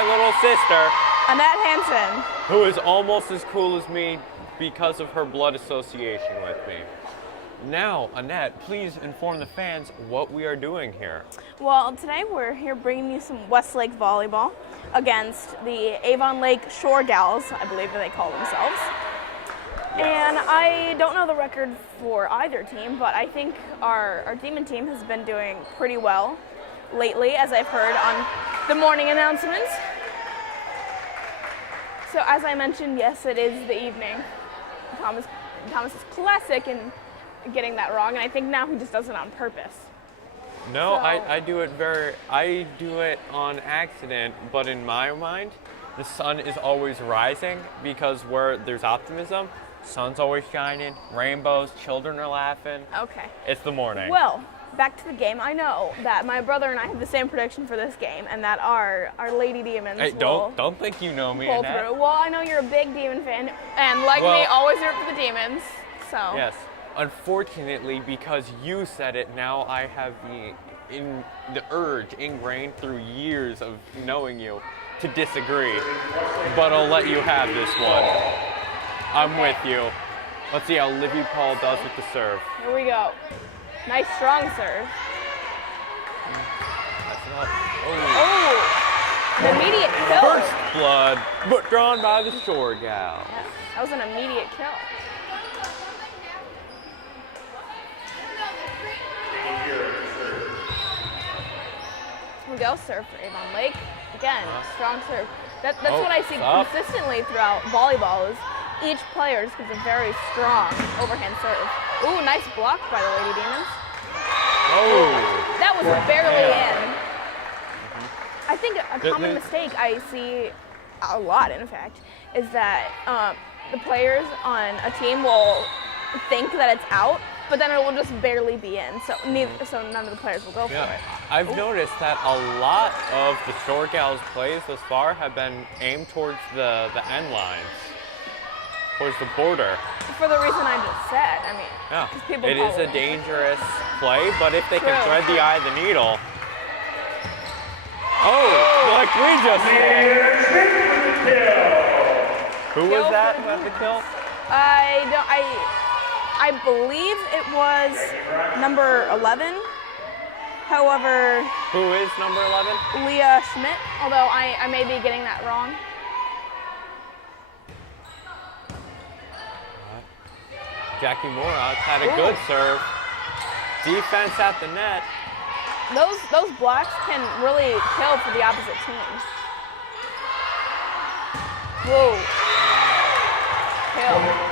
my little sister, Annette Hansen. who is almost as cool as me because of her blood association with me. Now, Annette, please inform the fans what we are doing here. Well, today we're here bringing you some Westlake volleyball against the Avon Lake Shore Gals, I believe they call themselves. Yes. And I don't know the record for either team, but I think our Demon team has been doing pretty well lately, as I've heard on the morning announcements. So as I mentioned, yes, it is the evening. Thomas is classic in getting that wrong, and I think now he just does it on purpose. No, so. I do it on accident, but in my mind, the sun is always rising because where there's optimism, sun's always shining, rainbows, children are laughing. Okay. It's the morning. Well, back to the game. I know that my brother and I have the same prediction for this game, and that our Lady Demons will don't think you know me, pull Annette. through. Well, I know you're a big Demon fan, and like me, always root for the Demons. So. Yes. Unfortunately, because you said it, now I have the urge ingrained through years of knowing you to disagree. But I'll let you have this one. I'm with you. Let's see how Livy Paul does with the serve. Here we go. Nice strong serve. That's not. Oh! An immediate kill. First blood, but drawn by the Shore Gal. Yes, that was an immediate kill. Here we go, serve for Avon Lake. Again, strong serve. That's what I see consistently throughout volleyball is each player just gives a very strong overhand serve. Ooh, nice block by the Lady Demons. Oh! That was barely in. I think a common mistake I see a lot, in fact, is that the players on a team will think that it's out, but then it will just barely be in, so none of the players will go for it. I've noticed that a lot of the Shore Gals' plays thus far have been aimed towards the end lines, towards the border. For the reason I just said, I mean, people it is a dangerous play, but if they can thread the eye of the needle. Oh, like we just said. Who was that who had the kill? I believe it was number 11. However, who is number 11? Leah Schmidt, although I may be getting that wrong. Jackie Morot had a good serve. Defense at the net. Those blocks can really kill for the opposite team. Whoa. Kill.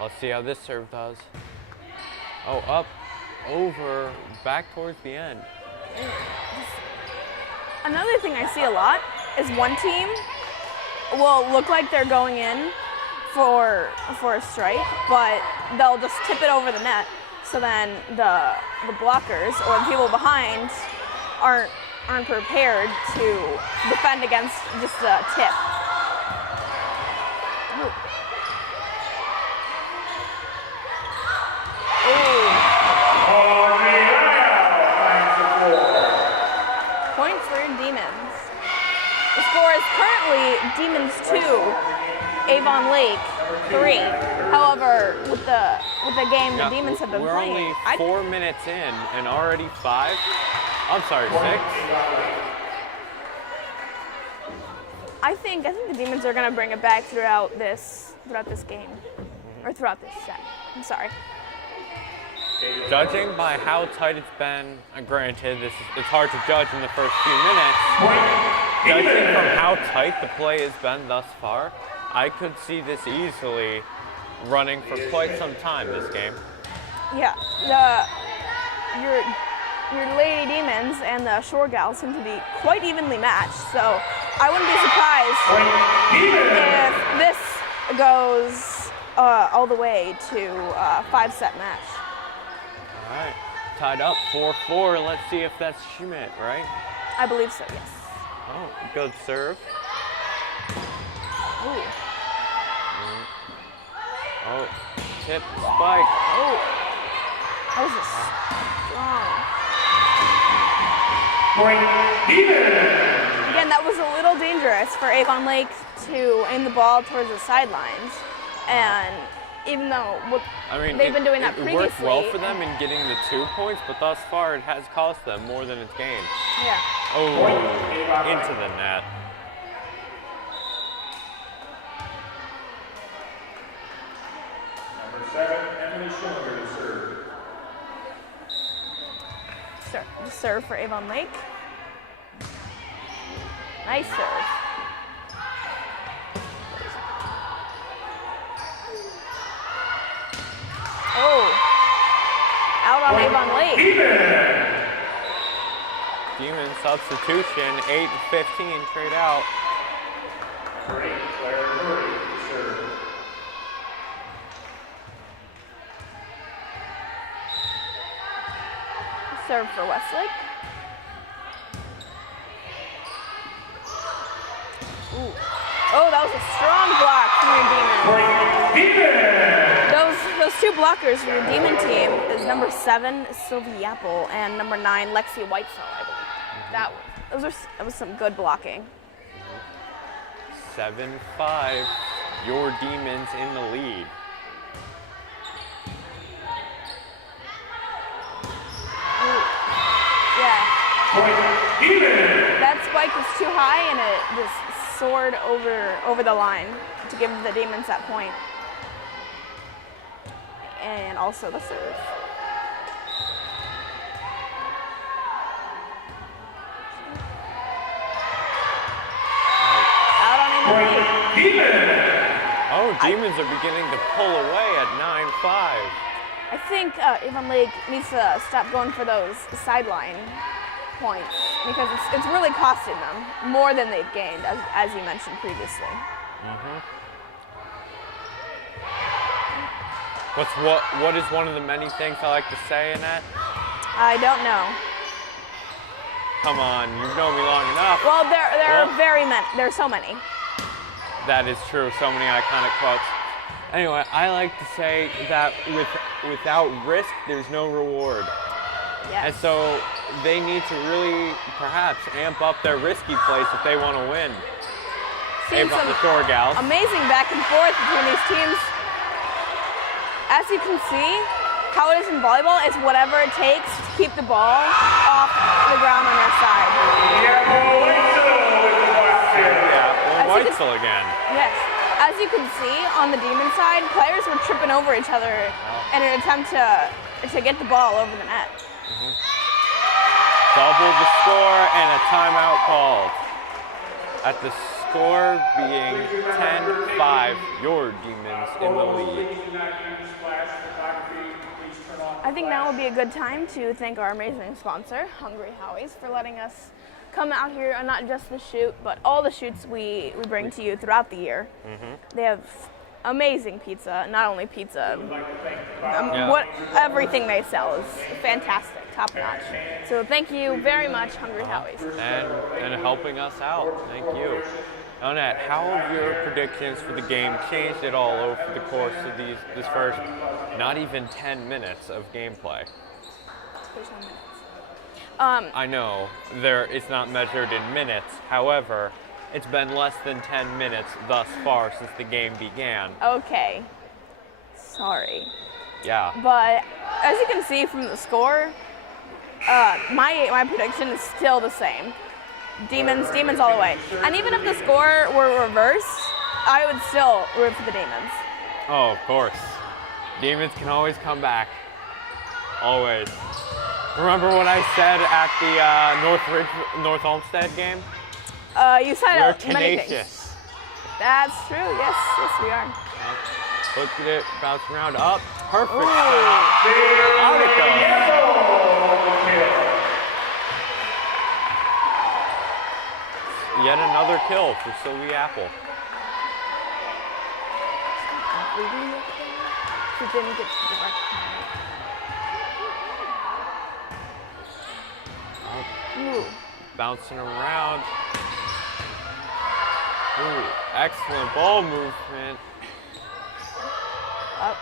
Let's see how this serve does. Oh, up, over, back towards the end. Another thing I see a lot is one team will look like they're going in for a strike, but they'll just tip it over the net. So then the blockers or the people behind aren't prepared to defend against just a tip. Point for Demons. The score is currently Demons 2, Avon Lake 3. However, with the game the Demons have been playing, we're only 4 minutes in and already 5. I'm sorry, 6. I think the Demons are going to bring it back throughout this game, or throughout this set. I'm sorry. Judging by how tight it's been, granted, it's hard to judge in the first few minutes. Judging from how tight the play has been thus far, I could see this easily running for quite some time, this game. Yeah, your Lady Demons and the Shore Gals seem to be quite evenly matched, so I wouldn't be surprised if this goes all the way to a 5-set match. All right, tied up 4-4. Let's see if that's Schmidt, right? I believe so, yes. Oh, good serve. Ooh. tip spike. Oh, that was a strong. Point Avon. Again, that was a little dangerous for Avon Lake to aim the ball towards the sidelines. And even though they've been doing that previously. It worked well for them in getting the 2 points, but thus far it has cost them more than it's gained. Yeah. Oh, into the net. Number 7, Emily Schillinger to serve. Serve for Avon Lake. Nice serve. Oh, out on Avon Lake. Demon substitution, 8-15 trade out. Claire Murray to serve. Serve for Westlake. Ooh. Oh, that was a strong block from your Demon. Those two blockers for your Demon team is number 7, Sylvie Apple, and number 9, Lexi Whitesell, I believe. That was some good blocking. 7-5. Your Demons in the lead. Yeah. That spike was too high and it just soared over the line to give the Demons that point. And also the serve. Out on Avon Lake. Oh, Demons are beginning to pull away at 9-5. I think Avon Lake needs to stop going for those sideline points because it's really costing them more than they've gained, as you mentioned previously. What is one of the many things I like to say, Annette? I don't know. Come on, you've known me long enough. Well, there are very many. There are so many. That is true. So many iconic quotes. Anyway, I like to say that without risk, there's no reward. Yes. And so they need to really, perhaps, amp up their risky plays if they want to win. Seen Avon, some the Shore Gals. amazing back and forth between these teams. As you can see, how it is in volleyball is whatever it takes to keep the ball off the ground on their side. Weitzel again. Yes. As you can see on the Demon side, players were tripping over each other in an attempt to get the ball over the net. Double the score and a timeout called. At the score being 10-5, your Demons in the lead. I think now would be a good time to thank our amazing sponsor, Hungry Howie's, for letting us come out here on not just the shoot, but all the shoots we bring to you throughout the year. They have amazing pizza, not only pizza, everything they sell is fantastic, top notch. So thank you very much, Hungry Howie's. And helping us out. Thank you. Annette, how have your predictions for the game changed at all over the course of this first not even 10 minutes of gameplay? I know it's not measured in minutes. However, it's been less than 10 minutes thus far since the game began. Okay. Sorry. Yeah. But as you can see from the score, my prediction is still the same. Demons all the way. And even if the score were reversed, I would still root for the Demons. Oh, of course. Demons can always come back. Always. Remember what I said at the North Olmsted game? You said We're many tenacious. things. That's true. Yes, we are. Look at it, bounce around, up. Perfect Ooh. shot. Out it goes. Yet another kill for Sylvie Apple. She didn't get to the Ooh. Bouncing around. Ooh, excellent ball movement. Up.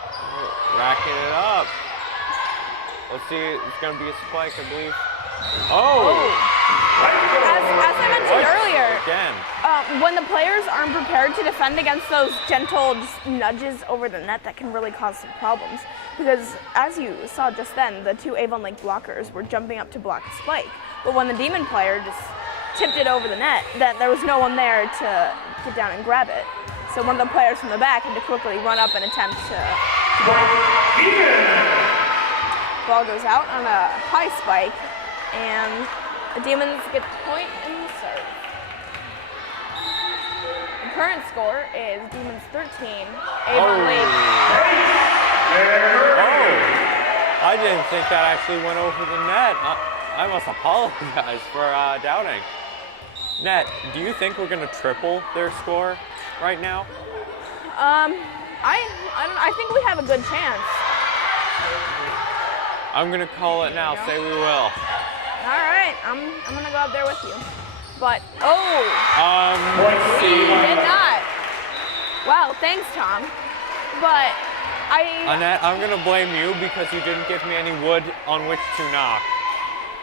Racking it up. Let's see, it's gonna be a spike, I believe. Oh! As I mentioned earlier, Again. when the players aren't prepared to defend against those gentle just nudges over the net, that can really cause some problems. Because as you saw just then, the two Avon Lake blockers were jumping up to block a spike. But when the Demon player just tipped it over the net, that there was no one there to get down and grab it. So one of the players from the back had to quickly run up and attempt to ball goes out on a high spike, and the Demons get the point in the serve. The current score is Demons 13, Avon Lake. Oh! I didn't think that actually went over the net. I must apologize for doubting. Net, do you think we're going to triple their score right now? I think we have a good chance. I'm going to call it now. Say we will. All right, I'm gonna go out there with you. But Let's see. did not. Wow, thanks, Tom. But Annette, I'm going to blame you because you didn't give me any wood on which to knock.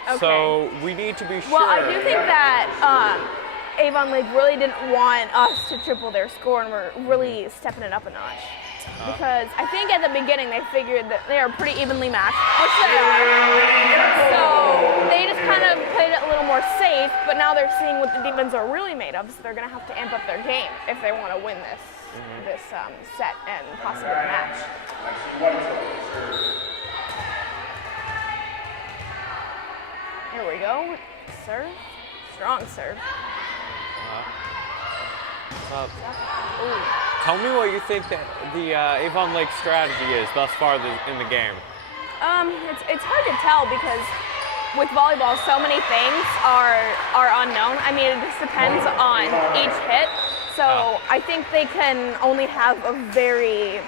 Okay. So we need to be sure. Well, I do think that Avon Lake really didn't want us to triple their score, and we're really stepping it up a notch. Because I think at the beginning they figured that they are pretty evenly matched, which they are. So they just kind of played it a little more safe, but now they're seeing what the Demons are really made of, so they're going to have to amp up their game if they want to win this set and possibly the match. Here we go. Serve. Strong serve. Up. Ooh. Tell me what you think that the Avon Lake strategy is thus far in the game. It's hard to tell because with volleyball, so many things are unknown. I mean, it just depends on each hit. So I think they can only have a very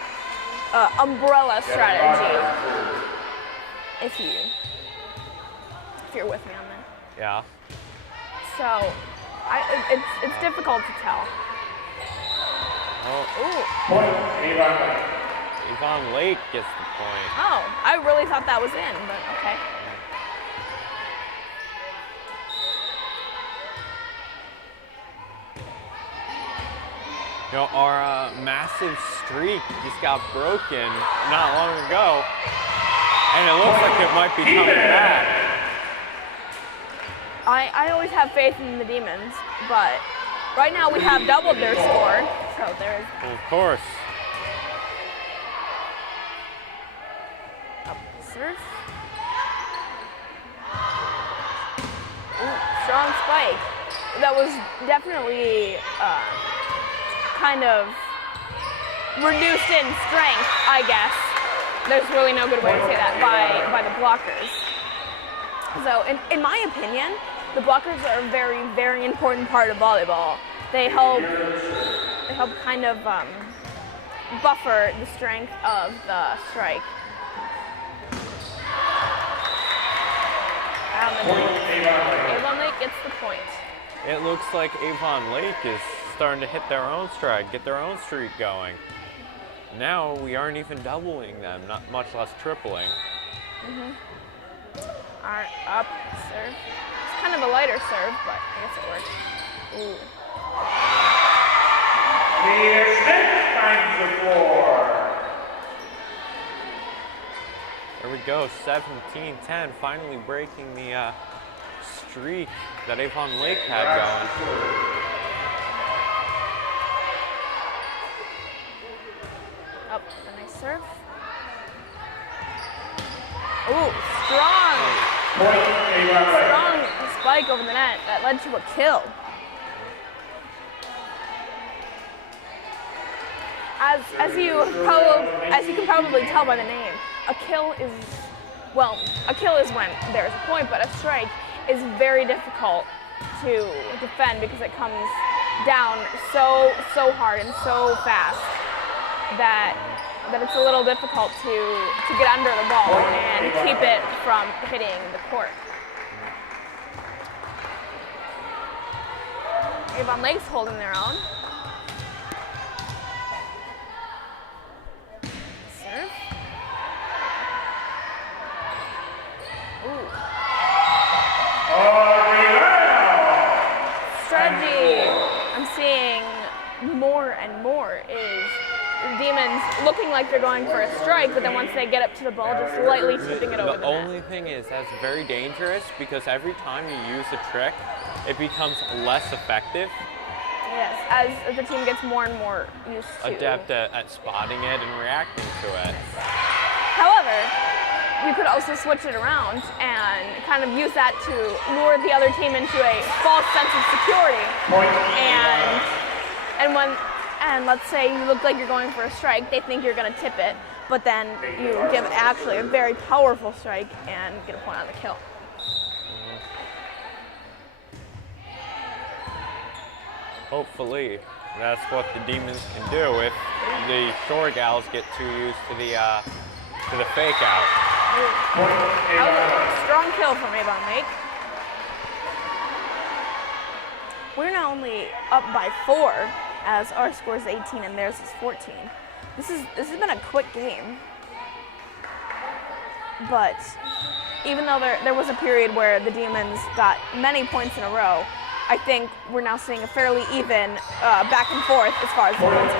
umbrella strategy. If you're with me on that. Yeah. So it's difficult to tell. Oh, Ooh. Point, Avon Lake. Avon Lake gets the point. Oh, I really thought that was in, but okay. You know, our massive streak just got broken not long ago, and it looks like it might be coming back. I always have faith in the Demons, but right now we have doubled their score, so there's Of course. up serve. Ooh, strong spike. That was definitely kind of reduced in strength, I guess. There's really no good way to say that by the blockers. So in my opinion, the blockers are a very, very important part of volleyball. They help kind of buffer the strength of the strike. Avon Lake gets the point. It looks like Avon Lake is starting to hit their own stride, get their own streak going. Now we aren't even doubling them, not much less tripling. All right, up serve. It's kind of a lighter serve, but I guess it worked. Ooh. Peter Smith finds the floor. There we go, 17-10, finally breaking the streak that Avon Lake had going. Up, a nice serve. Ooh, strong Point, Avon Lake. strong spike over the net that led to a kill. As you can probably tell by the name, a kill is when there's a point, but a strike is very difficult to defend because it comes down so hard and so fast that it's a little difficult to get under the ball and keep it from hitting the court. Avon Lake's holding their own. is the Demons looking like they're going for a strike, but then once they get up to the ball, just lightly tipping it over the The only thing is that's very dangerous because every time you use a trick, it becomes less effective. Yes, as the team gets more and more used to. Adept at spotting it and reacting to it. However, you could also switch it around and kind of use that to lure the other team into a false sense of security. And let's say you look like you're going for a strike, they think you're going to tip it, but then you give actually a very powerful strike and get a point on the kill. Hopefully, that's what the Demons can do if the Shore Gals get too used to the fake out. That was a strong kill from Avon Lake. We're now only up by 4 as our score is 18 and theirs is 14. This has been a quick game. But even though there was a period where the Demons got many points in a row, I think we're now seeing a fairly even back and forth as far as the points go.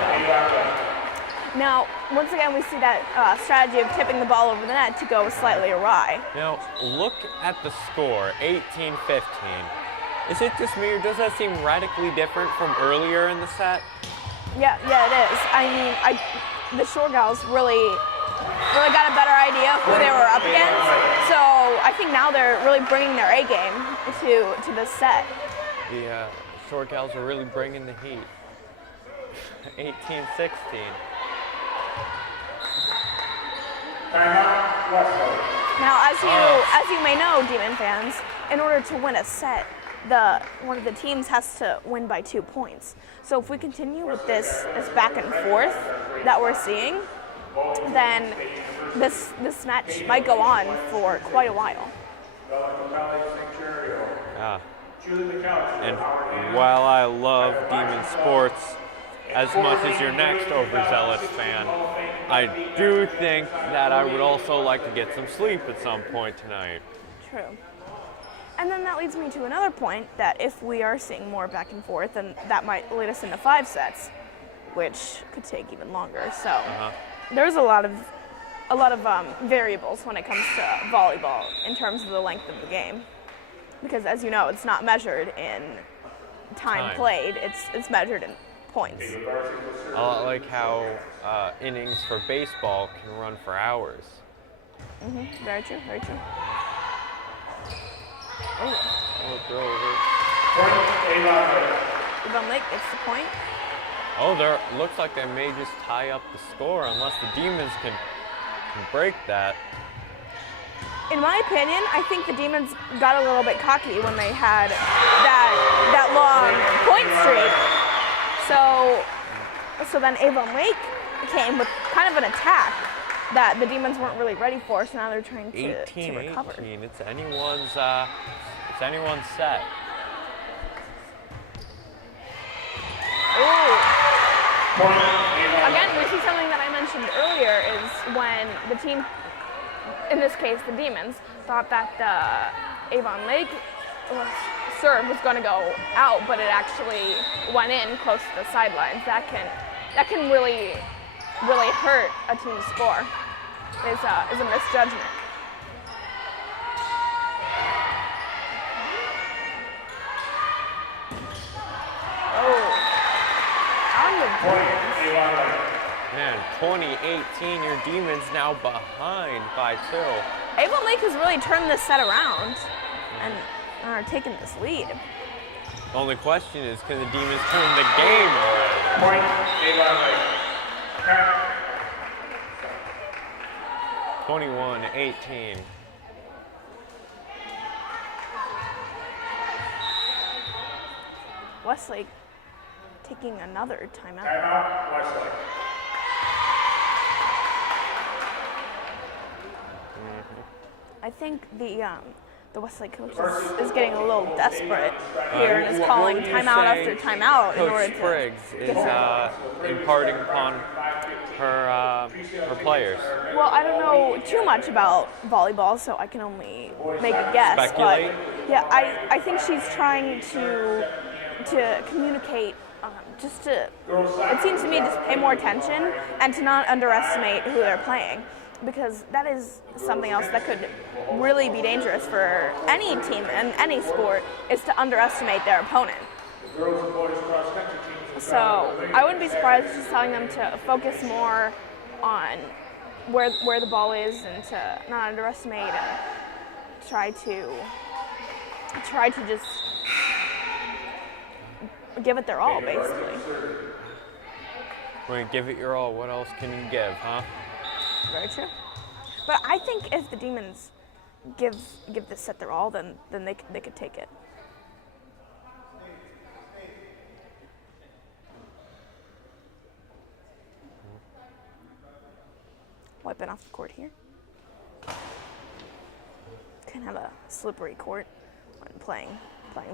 Now, once again, we see that strategy of tipping the ball over the net to go slightly awry. Now, look at the score, 18-15. Is it just me, or does that seem radically different from earlier in the set? Yeah, it is. I mean, the Shore Gals really got a better idea of who they were up against. So I think now they're really bringing their A game to this set. The Shore Gals are really bringing the heat. 18-16. Now, as you may know, Demon fans, in order to win a set, one of the teams has to win by 2 points. So if we continue with this back and forth that we're seeing, then this match might go on for quite a while. Yeah. And while I love Demon Sports as much as your next overzealous fan, I do think that I would also like to get some sleep at some point tonight. True. And then that leads me to another point, that if we are seeing more back and forth, then that might lead us into 5 sets, which could take even longer. So there's a lot of variables when it comes to volleyball in terms of the length of the game, because as you know, it's not measured in time played; it's measured in points. A lot like how innings for baseball can run for hours. Very true. Very true. Throw over. Avon Lake gets the point. Oh, there looks like they may just tie up the score unless the Demons can break that. In my opinion, I think the Demons got a little bit cocky when they had that long point streak. So then Avon Lake came with kind of an attack that the Demons weren't really ready for. So now they're trying to recover. 18-18. It's anyone's set. Ooh. Again, we see something that I mentioned earlier is when the team, in this case the Demons, thought that the Avon Lake serve was going to go out, but it actually went in close to the sidelines. That can really hurt a team's score. Is a misjudgment. Man, 2018, your Demons now behind by 2. Avon Lake has really turned this set around and are taking this lead. The only question is, can the Demons turn the game around? Point, Avon Lake. 21-18. Westlake taking another timeout. Timeout, Westlake. I think the Westlake coach is getting a little desperate here and is calling timeout after timeout in order Coach to Spriggs is imparting upon her players. Well, I don't know too much about volleyball, so I can only make a guess. Speculate? But yeah, I think she's trying to communicate it seems to me, just pay more attention and to not underestimate who they're playing, because that is something else that could really be dangerous for any team in any sport, is to underestimate their opponent. So I wouldn't be surprised if she's telling them to focus more on where the ball is and to not underestimate and try to just give it their all, basically. When you give it your all, what else can you give, huh? Very true. But I think if the Demons give this set their all, then they could take it. Wiping off the court here. Can have a slippery court when playing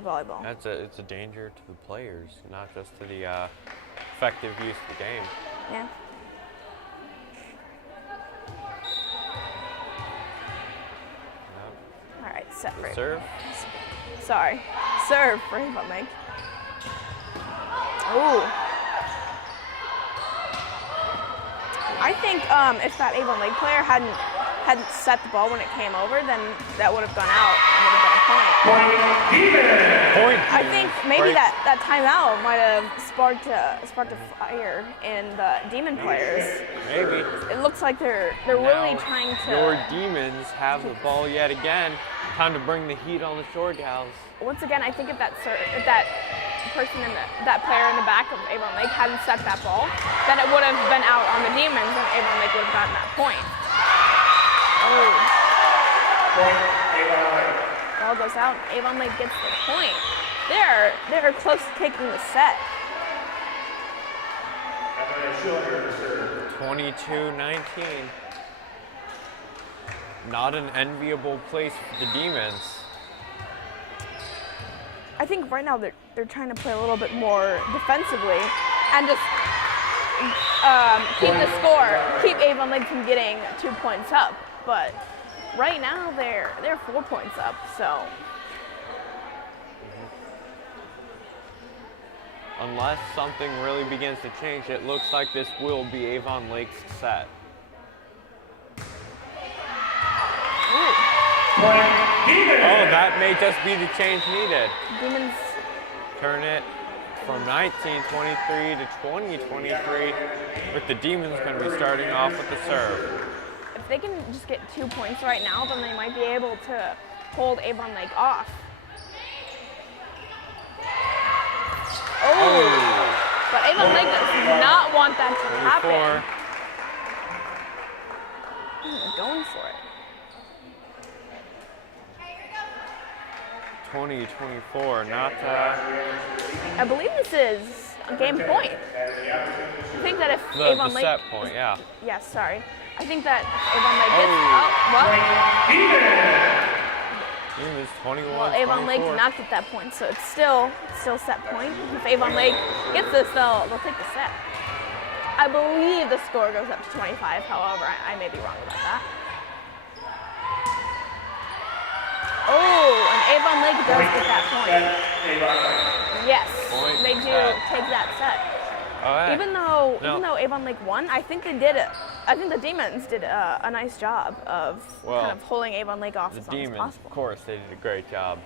volleyball. It's a danger to the players, not just to the effective use of the game. Yeah. All right, set for Avon. Serve. Sorry, serve for Avon Lake. Ooh. I think if that Avon Lake player hadn't set the ball when it came over, then that would have gone out and would have been a point. Point. I think maybe that timeout might have sparked a fire in the Demon players. Maybe. It looks like they're really trying to. Your Demons have the ball yet again. Time to bring the heat on the Shore Gals. Once again, I think if that person that player in the back of Avon Lake hadn't set that ball, then it would have been out on the Demons, and Avon Lake would have gotten that point. Oh. Ball goes out. Avon Lake gets the point. They're close to taking the set. 22-19. Not an enviable place for the Demons. I think right now they're trying to play a little bit more defensively and just keep the score, keep Avon Lake from getting 2 points up. But right now they're 4 points up, so. Unless something really begins to change, it looks like this will be Avon Lake's set. Oh, that may just be the change needed. Demons turn it from 19-23 to 20-23, with the Demons going to be starting off with the serve. If they can just get 2 points right now, then they might be able to hold Avon Lake off. Oh! But Avon Lake does not want that to happen. Going for it. 20-24, not I believe this is a game point. I think that if Avon Lake... set point, yeah. Yes, sorry. I think that Avon Lake gets... Demons 21. Well, Avon Lake did not get that point, so it's still set point. If Avon Lake gets this, they'll take the set. I believe the score goes up to 25, however, I may be wrong about that. Oh, and Avon Lake does get that point. Yes, they do take that set. Right. Even though Avon Lake won, I think they did it. I think the Demons did a nice job of kind of holding Avon Lake off as long as possible. Of course, they did a great job.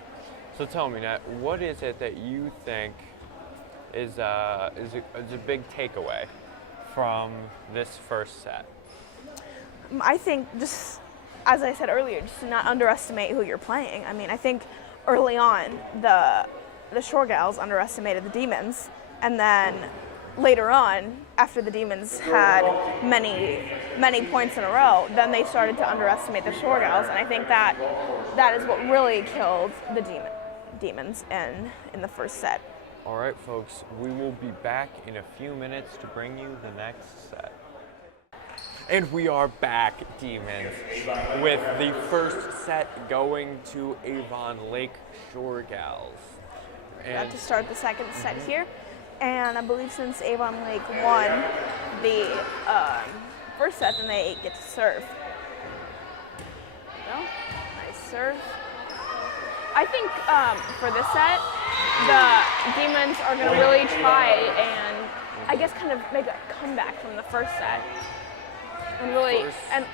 So tell me, Nat, what is it that you think is a big takeaway from this first set? I think just, as I said earlier, just to not underestimate who you're playing. I mean, I think early on the Shore Gals underestimated the Demons, and then later on, after the Demons had many points in a row, then they started to underestimate the Shore Gals, and I think that is what really killed the Demons in the first set. All right, folks, we will be back in a few minutes to bring you the next set. And we are back, Demons, with the first set going to Avon Lake Shore Gals. About to start the second set here, and I believe since Avon Lake won the first set, then they get to serve. There we go. Nice serve. I think for this set, the Demons are going to really try and I guess, kind of make a comeback from the first set and really and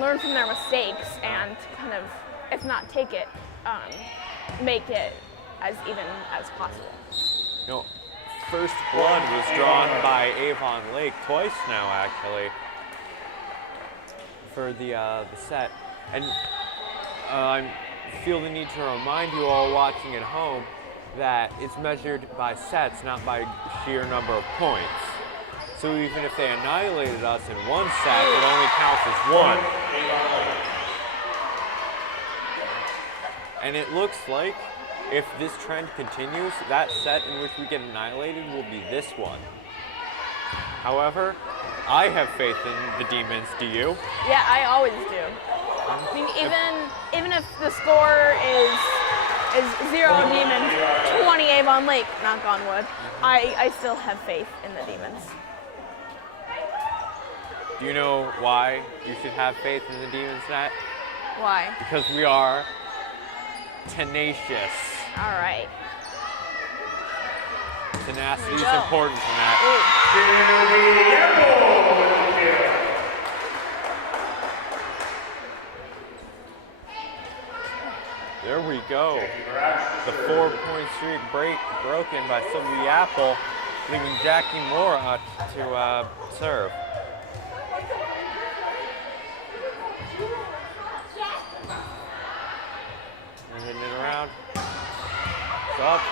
learn from their mistakes and kind of, if not take it, make it as even as possible. You know, first blood was drawn by Avon Lake twice now, actually, for the set. And I feel the need to remind you all watching at home that it's measured by sets, not by sheer number of points. So even if they annihilated us in one set, it only counts as one. And it looks like if this trend continues, that set in which we get annihilated will be this one. However, I have faith in the Demons. Do you? Yeah, I always do. I mean, even if the score is 0 Demons, 20 Avon Lake, knock on wood, I still have faith in the Demons. Do you know why you should have faith in the Demons, Nat? Why? Because we are tenacious. All right. Tenacity is important for that. There we go. The 4-point streak broken by Sylvie Apple, leaving Jackie Mora to serve. And hitting it around. It's up.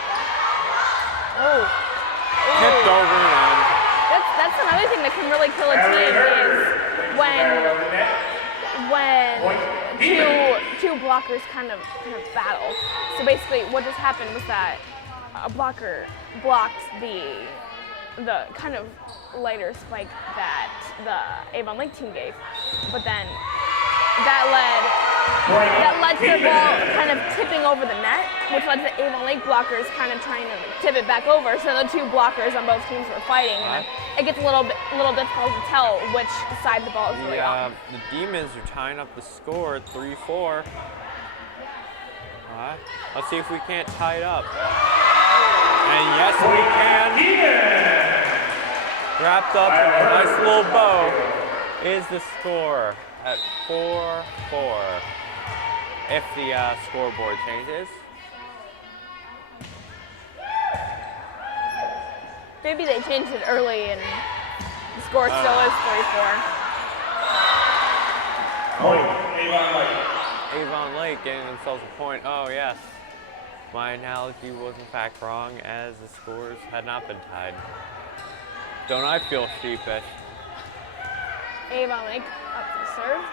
Tipped over and in. That's another thing that can really kill a team is when two blockers kind of battle. So basically, what just happened was that a blocker blocked the kind of lighter spike that the Avon Lake team gave, but then that led to the ball kind of tipping over the net, which led to the Avon Lake blockers kind of trying to tip it back over. So the two blockers on both teams were fighting, and then it gets a little difficult to tell which side the ball is really on. The Demons are tying up the score at 3-4. Let's see if we can't tie it up. And yes, we can. Wrapped up in a nice little bow is the score at 4-4. If the scoreboard changes. Maybe they changed it early and the score still is 3-4. Avon Lake getting themselves a point. Oh yes, my analogy was in fact wrong, as the scores had not been tied. Don't I feel sheepish? Avon Lake up to serve.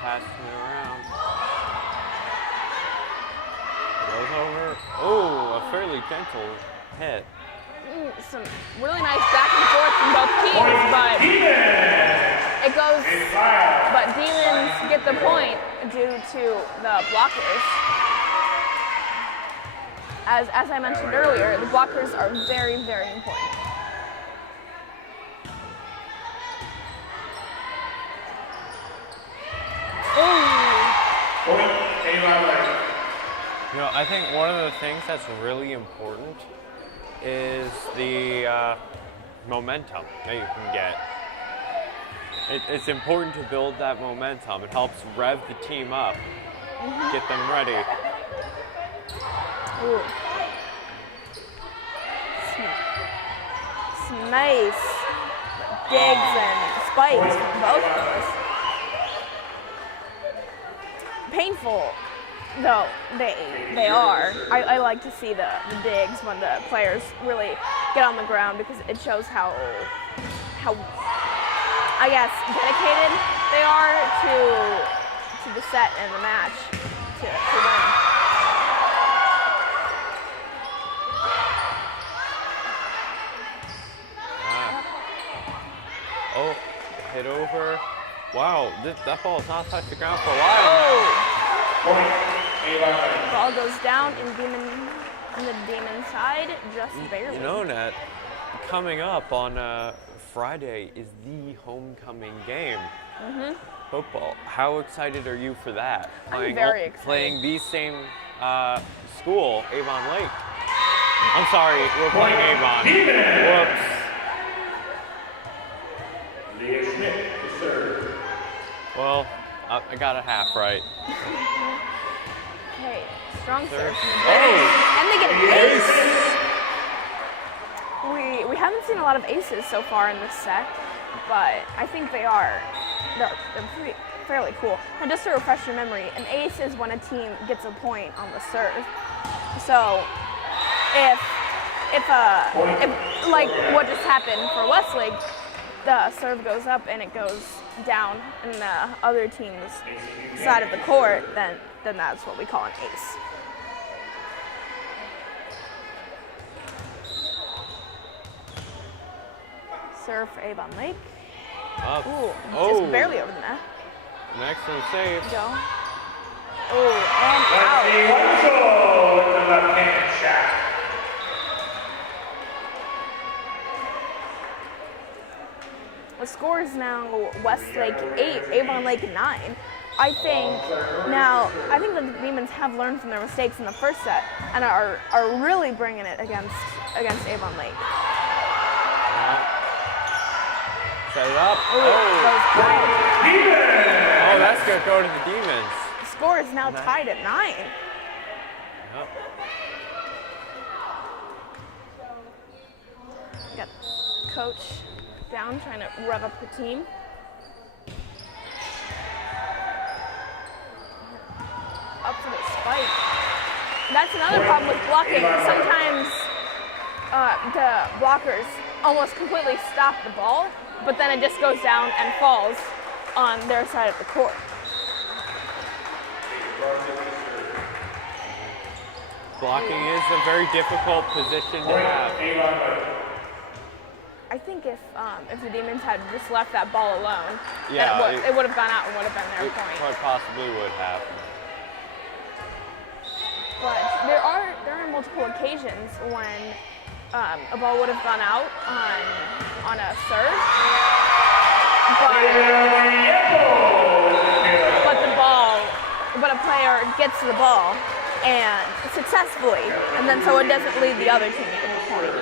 Passing it around. Goes over. Oh, a fairly gentle hit. Some really nice back and forth from both teams, but it goes. But Demons get the point due to the blockers. As I mentioned earlier, the blockers are very, very important. You know, I think one of the things that's really important is the momentum that you can get. It's important to build that momentum. It helps rev the team up, get them ready. Ooh. Some nice digs and spikes from both of us. Painful though they are. I like to see the digs when the players really get on the ground, because it shows how I guess dedicated they are to the set and the match to win. Oh, hit over. Wow, that ball has not touched the ground for a while. Ball goes down in the Demon side, just barely. You know, Nat, coming up on Friday is the homecoming game. Football. How excited are you for that? I'm very excited. Playing the same school, Avon Lake. I'm sorry, we're playing Avon. Whoops. Leah Schmidt to serve. Well, I got a half right. Okay, strong serve. Oh! And they get an ace. We haven't seen a lot of aces so far in this set, but I think they're fairly cool. And just to refresh your memory, an ace is when a team gets a point on the serve. So if like what just happened for Westlake, the serve goes up and it goes down in the other team's side of the court, then that's what we call an ace. Serve for Avon Lake. Up. Ooh, Oh. just barely over the net. An excellent save. Go. Oh, and Lefty out. Weitzel with the left-hand shot. The score is now Westlake 8, Avon Lake 9. I think that the Demons have learned from their mistakes in the first set and are really bringing it against Avon Lake. Set it up. Goes tied. Oh, that's going to go to the Demons. The score is now tied at 9. Yep. Got coach down trying to rev up the team. Up for the spike. That's another problem with blocking. Sometimes the blockers almost completely stop the ball, but then it just goes down and falls on their side of the court. Blocking is a very difficult position to have. I think if the Demons had just left that ball alone, Yeah, then it would have gone out and would have been their It point. quite possibly would have. But there are multiple occasions when a ball would have gone out on a serve, but a player gets to the ball and successfully, and then so it doesn't lead the other team to the point.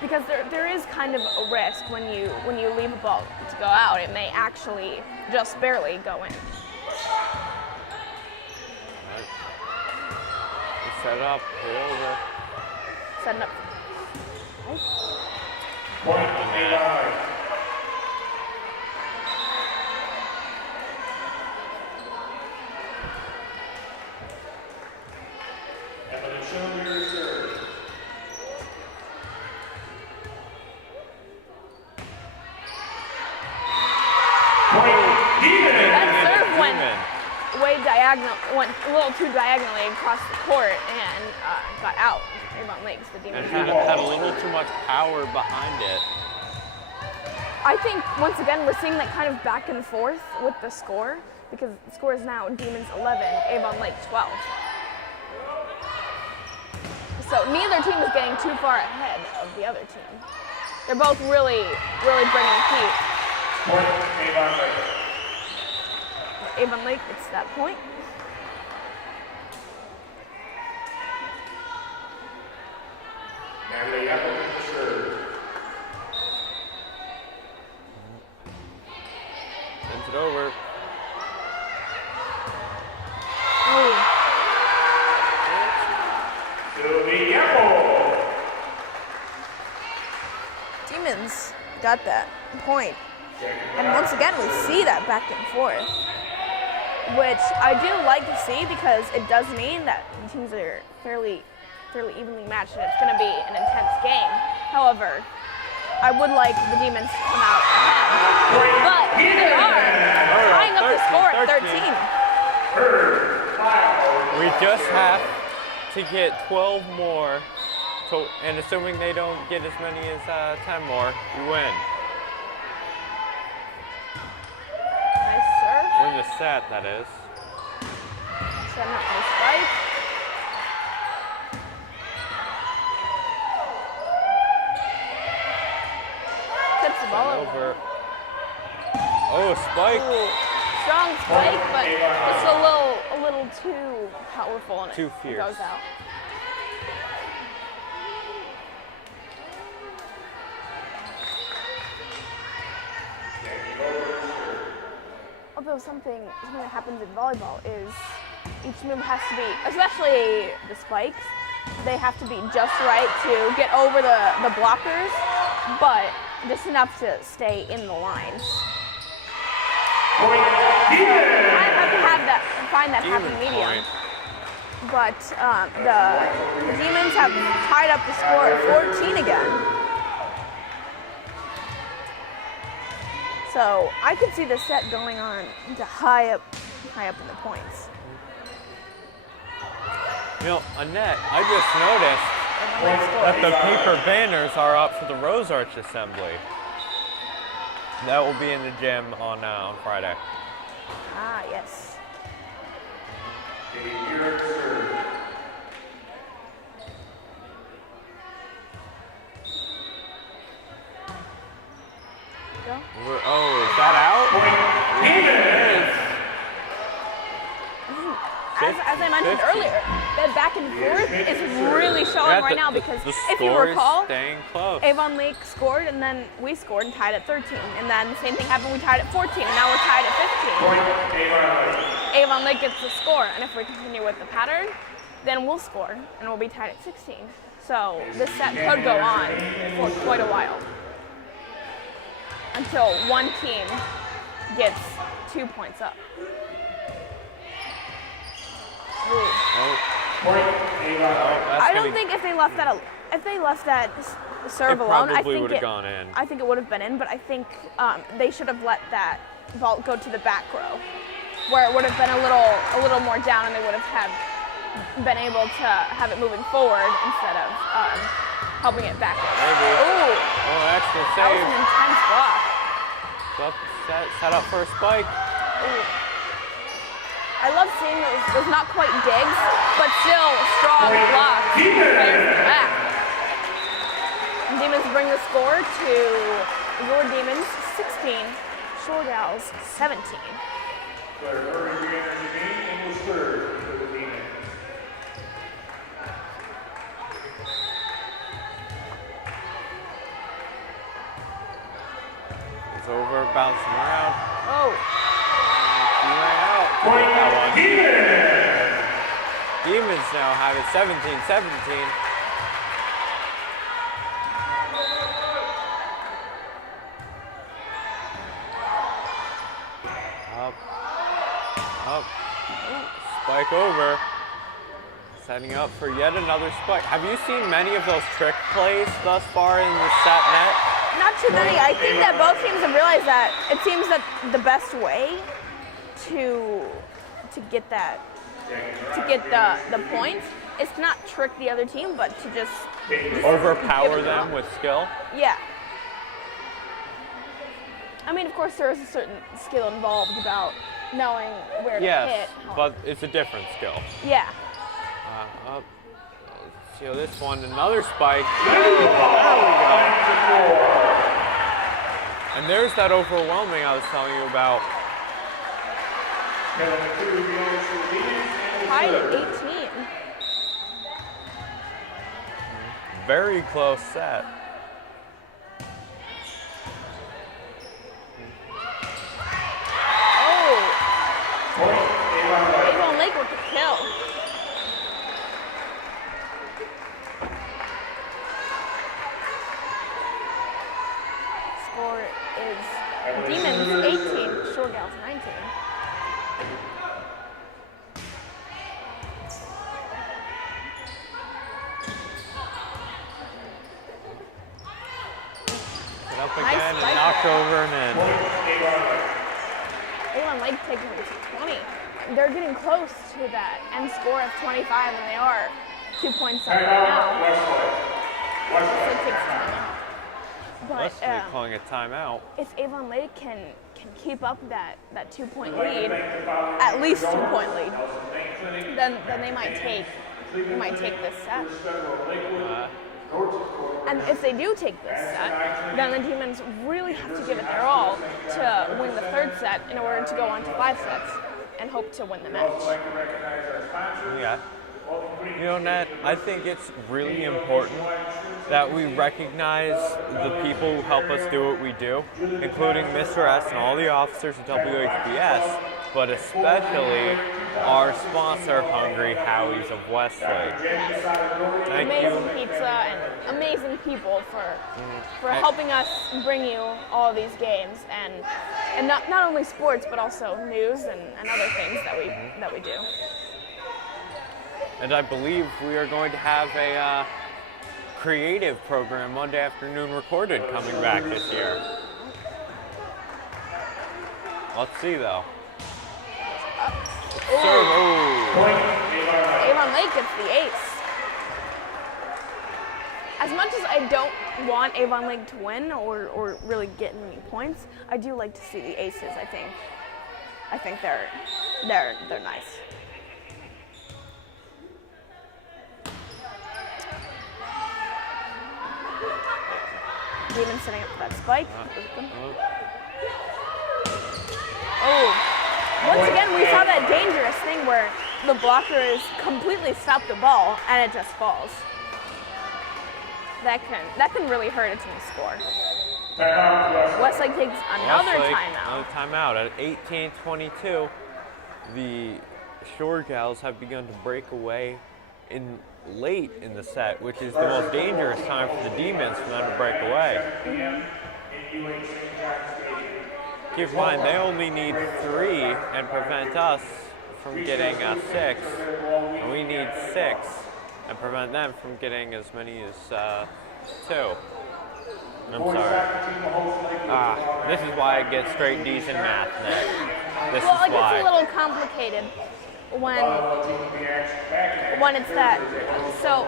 Because there is kind of a risk when you leave a ball to go out, it may actually just barely go in. Set up, hit over. Setting up. Point to Avon. Evan Schiller serve. That serve went a little too diagonally across the court and got out. Avon Lakes, the Demons. And had a little too much power behind it. I think once again we're seeing that kind of back and forth with the score because the score is now Demons 11, Avon Lake 12. So neither team is getting too far ahead of the other team. They're both really bringing heat. Point Avon Lake. Avon Lake gets that point. Natalie Appleton to serve. Sends it over. Sylvie Apple. Demons got that point. And once again, we see that back and forth, which I do like to see because it does mean that the teams are fairly evenly matched and it's going to be an intense game. However, I would like the Demons to come out ahead. But here they are, tying up the score at 13. We just have to get 12 more, and assuming they don't get as many as 10 more, we win. Nice serve. Win the set, that is. Setting up the spike. Tips the ball over. Oh, spike. Ooh, strong spike, but just a little too powerful, and Too it fierce. goes out. Although something that happens in volleyball is each move has to be, especially the spikes, they have to be just right to get over the blockers, but just enough to stay in the lines. I have to find that happy medium. Point. But the Demons have tied up the score at 14 again. So I could see the set going on to high up in the points. You know, Annette, I just noticed that the paper banners are up for the Rose Arch Assembly. That will be in the gym on Friday. Ah, yes. Go. Oh, is that out? As I mentioned 15. earlier, that back and forth is really showing right now because the if you score recall, is staying close. Avon Lake scored and then we scored and tied at 13. And then the same thing happened, we tied at 14 and now we're tied at 15. Avon Lake gets the score, and if we continue with the pattern, then we'll score and we'll be tied at 16. So this set could go on for quite a while until one team gets 2 points up. Ooh. Oh. I don't think if they left that serve alone, I think would have gone in. I think it would have been in, but I think they should have let that ball go to the back row, where it would have been a little more down, and they would have been able to have it moving forward instead of helping it back. Maybe. Ooh, Oh, extra that was an save. intense block. Set up for a spike. Ooh. I love seeing those not quite digs, but still strong blocks. Players in the back. Demons bring the score to your Demons 16, Shore Gals 17. It's over, bouncing around. Oh, He ran out. That one. Demons now have it 17-17. Up. Spike over. Setting up for yet another spike. Have you seen many of those trick plays thus far in the set net? not too many. I think that both teams have realized that it seems that the best way to get the points is to not trick the other team, but to just Overpower them with skill? Yeah. I mean, of course, there is a certain skill involved about knowing where to Yes, hit. but it's a different skill. Yeah. Up. Let's see this one. Another spike. There we go. And there's that overwhelming I was telling you about. Tied at 18. Very close set. Avon Lake with the kill. Score is Demons 18, Shore Gals 19. Set up Nice again spike and knocked there. over and in. Avon Lake taking it to 20. They're getting close to that end score of 25, and they are 2 points up right now. So it takes time out. But Westlake calling a timeout. if Avon Lake can keep up that 2-point lead, at least 2-point lead, then they might take this set. And if they do take this set, then the Demons really have to give it their all to win the third set in order to go on to 5 sets and hope to win the match. Yeah. You know, Nat, I think it's really important that we recognize the people who help us do what we do, including Mr. S and all the officers at WHBS, but especially our sponsor, Hungry Howie's of Westlake. Thank Amazing you. pizza and amazing people for helping us bring you all these games and not only sports but also news and other things that we do. And I believe we are going to have a creative program Monday afternoon recorded coming back this year. Let's see though. Serve. Oh. Avon Lake gets the ace. As much as I don't want Avon Lake to win or really get any points, I do like to see the aces. I think they're nice. Demon setting up for that spike. Oh. Once again, we saw that dangerous thing where the blockers completely stop the ball and it just falls. That can really hurt a team's score. Westlake takes another timeout. Another timeout at 18:22. The Shore Gals have begun to break away late in the set, which is the most dangerous time for the Demons for them to break away. Keep in mind, they only need 3 and prevent us from getting 6, and we need 6 and prevent them from getting as many as 2. I'm sorry. This is why I get straight D's in math, Nick. This is why. Well, it gets a little complicated when it's that. So,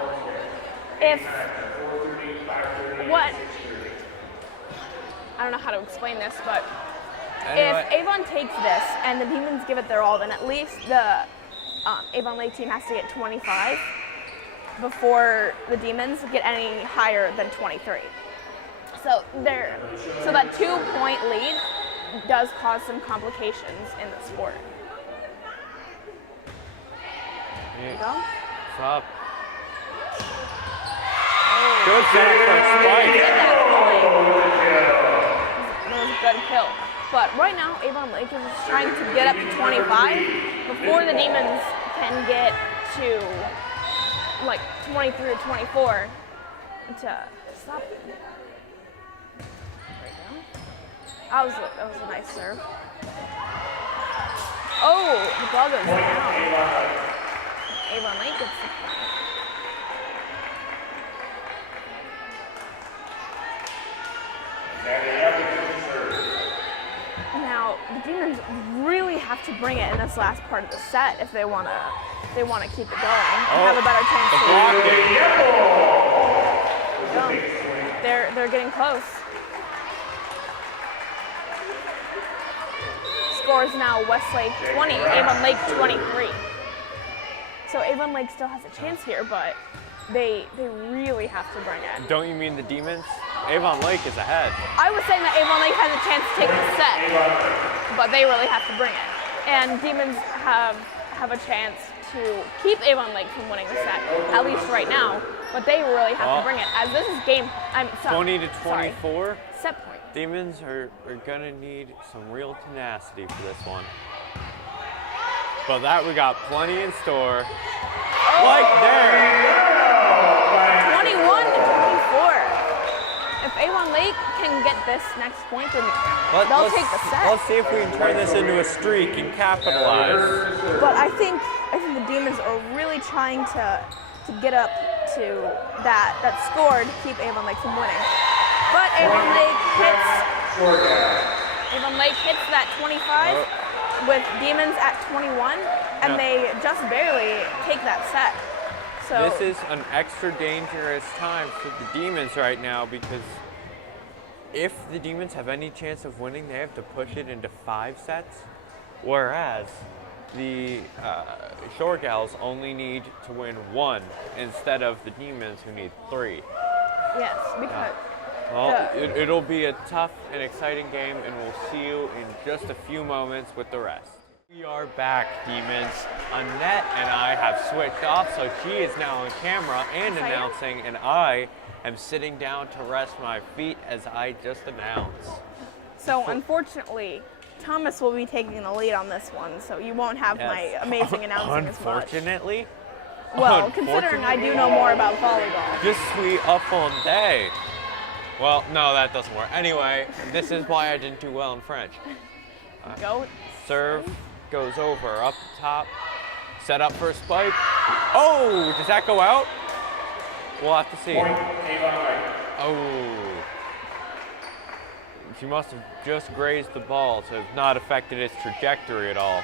I don't know how to explain this, but anyway. if Avon takes this and the Demons give it their all, then at least the Avon Lake team has to get 25 before the Demons get any higher than 23. So that 2-point lead does cause some complications in the sport. There you go. What's up? Good setup for a spike. That was a good kill. But right now, Avon Lake is trying to get up to 25 before the Demons can get to like 23 or 24 to stop them. There you go. That was a nice serve. Oh, the ball goes down. Avon Lake gets the point. Now the Demons really have to bring it in this last part of the set if they want to keep it going and have a better chance to. They're getting close. Score is now Westlake 20, Avon Lake 23. So Avon Lake still has a chance here, but they really have to bring it. Don't you mean the Demons? Avon Lake is ahead. I was saying that Avon Lake has a chance to take the set, but they really have to bring it. And Demons have a chance to keep Avon Lake from winning the set, at least right now. But they really have to bring it, as this is 20 to 24. Set point. Demons are gonna need some real tenacity for this one. But that we got plenty in store. Like there. 21 to 24. If Avon Lake can get this next point, then they'll take the set. Let's see if we can turn this into a streak and capitalize. But I think the Demons are really trying to get up to that score to keep Avon Lake from winning. But Avon Lake hits that 25 with Demons at 21, and they just barely take that set. So this is an extra dangerous time for the Demons right now, because if the Demons have any chance of winning, they have to push it into 5 sets, whereas the Shore Gals only need to win 1 instead of the Demons who need 3. Yes, because Well, it'll be a tough and exciting game, and we'll see you in just a few moments with the rest. We are back, Demons. Annette and I have switched off, so she is now on camera and announcing, and I am sitting down to rest my feet as I just announced. so unfortunately, Thomas will be taking the lead on this one, so you won't have my amazing announcing as much. Unfortunately? Well, considering I do know more about volleyball. Je suis affondé. Well, no, that doesn't work. Anyway, this is why I didn't do well in French. Go. Serve goes over, up top, set up for a spike. Oh, does that go out? We'll have to see. Oh. She must have just grazed the ball to have not affected its trajectory at all.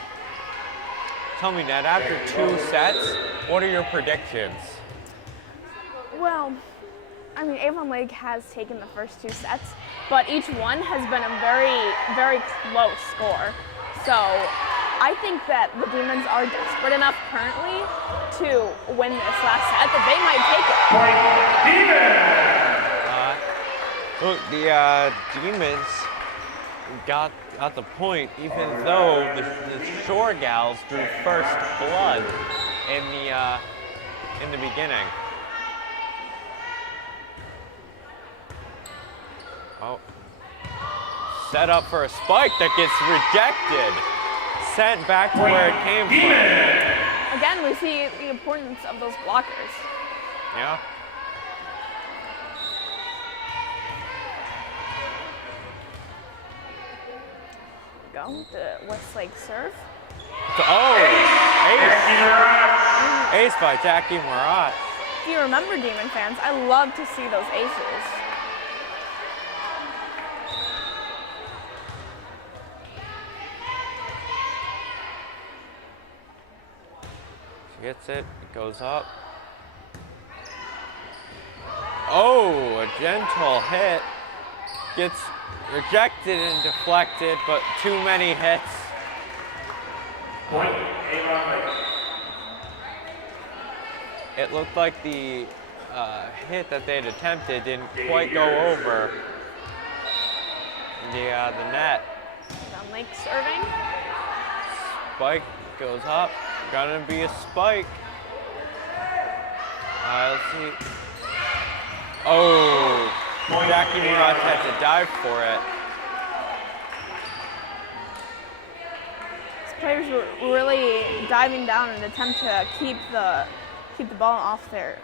Tell me, Ned, after 2 sets, what are your predictions? Well, I mean, Avon Lake has taken the first 2 sets, but each one has been a very, very close score. So I think that the Demons are desperate enough currently to win this last set that they might take it. Look, the Demons got the point, even though the Shore Gals drew first blood in the beginning. Oh, set up for a spike that gets rejected, sent back to where it came from. Again, we see the importance of those blockers. Yeah. Go the Westlake serve. Oh, ace by Jackie Marat. If you remember, Demon fans, I love to see those aces. She gets it, it goes up. Oh, a gentle hit. Gets rejected and deflected, but too many hits. Point, Avon Lake. It looked like the hit that they'd attempted didn't quite go over the net. Avon Lake serving. Spike goes up. Gonna be a spike. Let's see. Oh, Jackie Marat had to dive for it. These players were really diving down in an attempt to keep the ball off their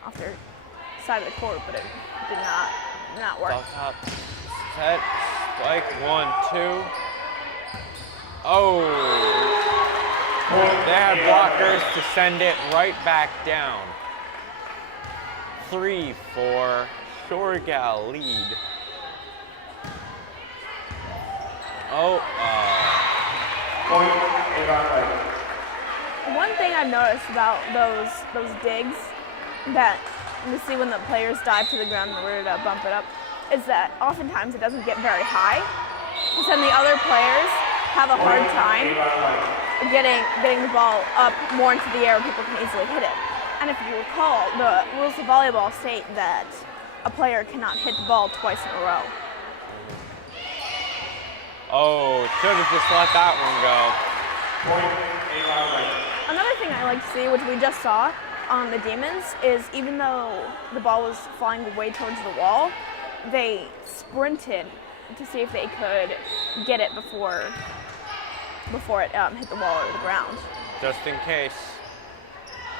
side of the court, but it did not work. Off top, set, spike, 1, 2. Oh, they had blockers to send it right back down. 3-4, Shore Gal lead. Oh, Point, Avon Lake. One thing I've noticed about those digs that you see when the players dive to the ground in order to bump it up is that oftentimes it doesn't get very high. And then the other players have a hard time getting the ball up more into the air where people can easily hit it. And if you recall, the rules of volleyball state that a player cannot hit the ball twice in a row. oh, should have just let that one go. Point, Avon Lake. Another thing I like to see, which we just saw on the Demons, is even though the ball was flying way towards the wall, they sprinted to see if they could get it before it hit the wall or the ground. Just in case.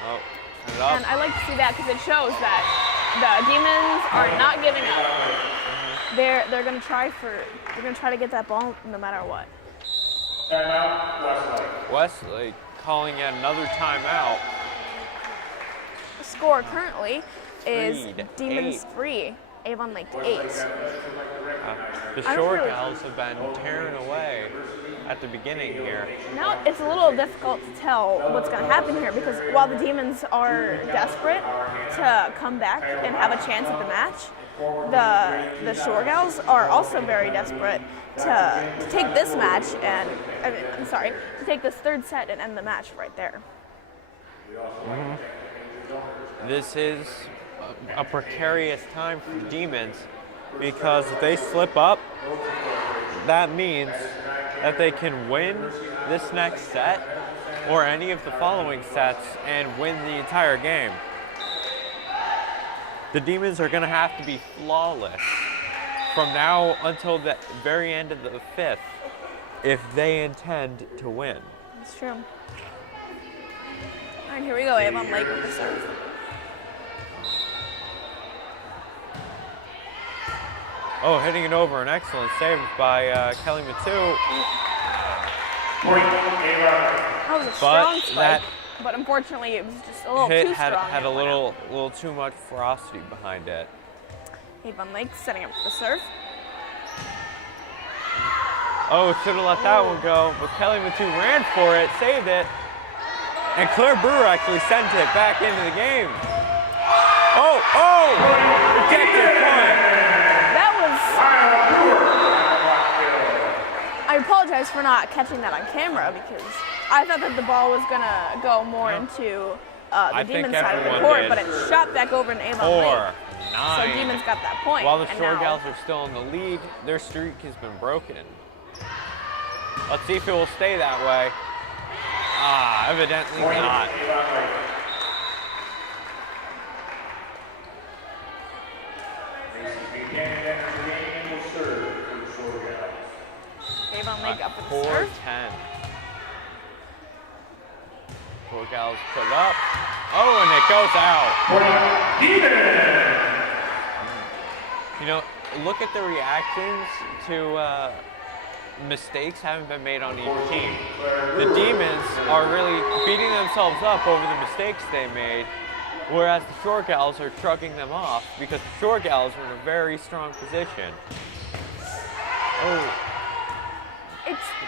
Oh, send it up. And I like to see that because it shows that the Demons are not giving up. They're gonna try to get that ball no matter what. Timeout, Westlake. Westlake calling yet another timeout. The score currently is Freed, Demons 8. 3, Avon Lake 8. The I don't Shore really- Gals have been tearing away at the beginning here. Now it's a little difficult to tell what's going to happen here because while the Demons are desperate to come back and have a chance at the match, the Shore Gals are also very desperate to take this match and to take this third set and end the match right there. This is a precarious time for the Demons, because if they slip up, that means that they can win this next set or any of the following sets and win the entire game. The Demons are going to have to be flawless from now until the very end of the fifth if they intend to win. That's true. All right, here we go. Avon Lake with the serve. Oh, hitting it over. An excellent save by Kelly Matu. Point, Avon. That was a strong spike, but unfortunately it was just a little too strong. Had a little too much ferocity behind it. Avon Lake setting up for the serve. Oh, should have let that one go, but Kelly Matu ran for it, saved it, and Claire Brewer actually sent it back into the game. Oh! Rejected point. That was... I apologize for not catching that on camera because I thought that the ball was gonna go more into the Demons side of the court, but it shot back over in Avon Lake. 4-9. So Demons got that point. While the Shore Gals are still in the lead, their streak has been broken. Let's see if it will stay that way. Evidently not. Avon Lake up with the serve. 4-10. Shore Gals put up. Oh, and it goes out. You know, look at the reactions to mistakes haven't been made on each team. The Demons are really beating themselves up over the mistakes they made, whereas the Shore Gals are shrugging them off because the Shore Gals are in a very strong position. Oh.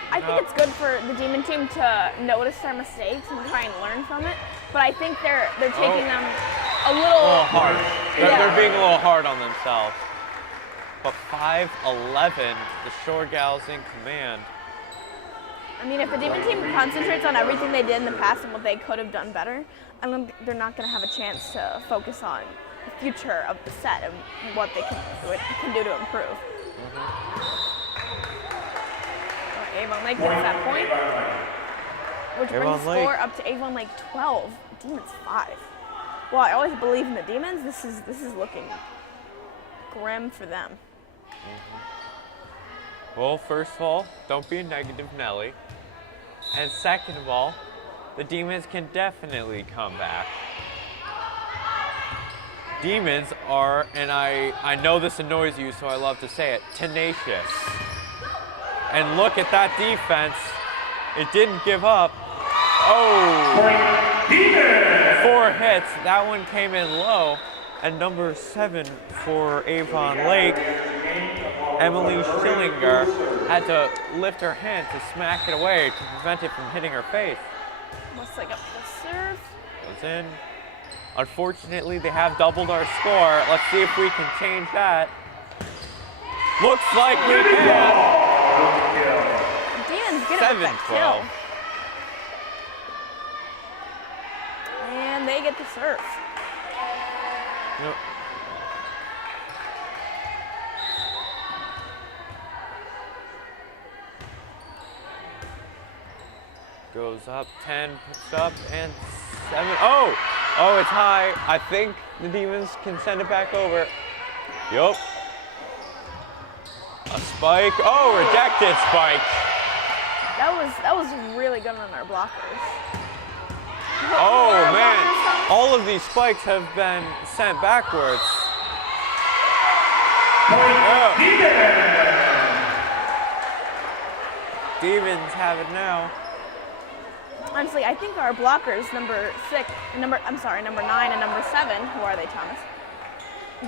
I think it's good for the Demon team to notice their mistakes and try and learn from it, but I think they're taking them a little hard. They're being a little hard on themselves. But 5-11, the Shore Gals in command. I mean, if the Demon team concentrates on everything they did in the past and what they could have done better, they're not going to have a chance to focus on the future of the set and what they can do to improve. Avon Lake gets that point, which brings the score up to Avon Lake 12, Demons 5. Well, I always believe in the Demons. This is looking grim for them. Well, first of all, don't be a negative Nelly. And second of all, the Demons can definitely come back. Demons are, and I know this annoys you, so I love to say it, tenacious. And look at that defense. It didn't give up. Oh! 4 hits. That one came in low. And number 7 for Avon Lake, Emily Schillinger, had to lift her hand to smack it away to prevent it from hitting her face. Westlake up the serve. Goes in. Unfortunately, they have doubled our score. Let's see if we can change that. Looks like we can. Demons get it with that kill. And they get the serve. Nope. Goes up, 10, puts up, and 7. Oh, it's high. I think the Demons can send it back over. Yup. A spike. Oh, rejected spike. That was really good on our blockers. Oh man, all of these spikes have been sent backwards. Demons have it now. Honestly, I think our blockers, number 9 and number 7, who are they, Thomas,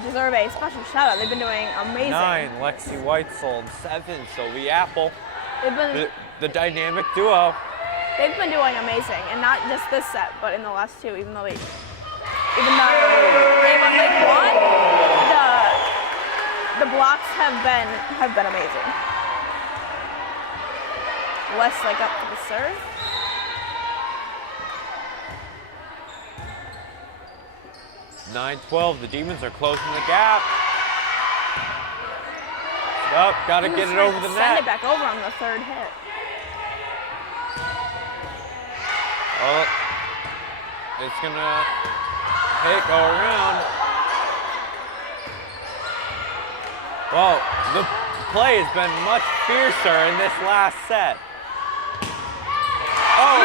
deserve a special shout out. They've been doing amazing. 9, Lexi Whitesell, and 7, Sylvie Apple. They've been the dynamic duo. They've been doing amazing, and not just this set, but in the last 2. Even though Avon Lake won, the blocks have been amazing. Westlake up to the serve. 9-12, the Demons are closing the gap. Up, gotta get it over the net. Send it back over on the third hit. Oh, it's gonna go around. Well, the play has been much fiercer in this last set. Oh!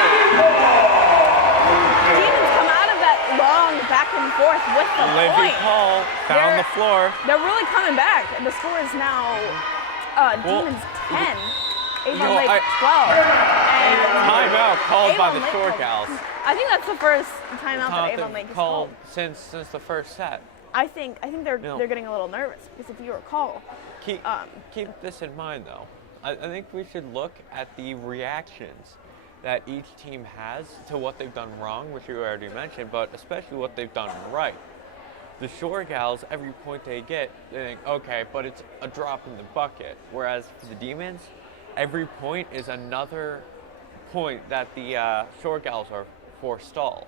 Demons come out of that long back and forth with the Libby point. Paul found the floor. They're really coming back. The score is now Demons 10, Avon Lake 12. And Timeout called by Avon the Lake Shore called- Gals. I think that's the first timeout that Avon Lake has called called. since the first set. I think they're No. they're getting a little nervous because if you recall, Keep this in mind, though. I think we should look at the reactions that each team has to what they've done wrong, which you already mentioned, but especially what they've done right. The Shore Gals, every point they get, they think, okay, but it's a drop in the bucket. Whereas for the Demons, every point is another point that the Shore Gals are forestalled.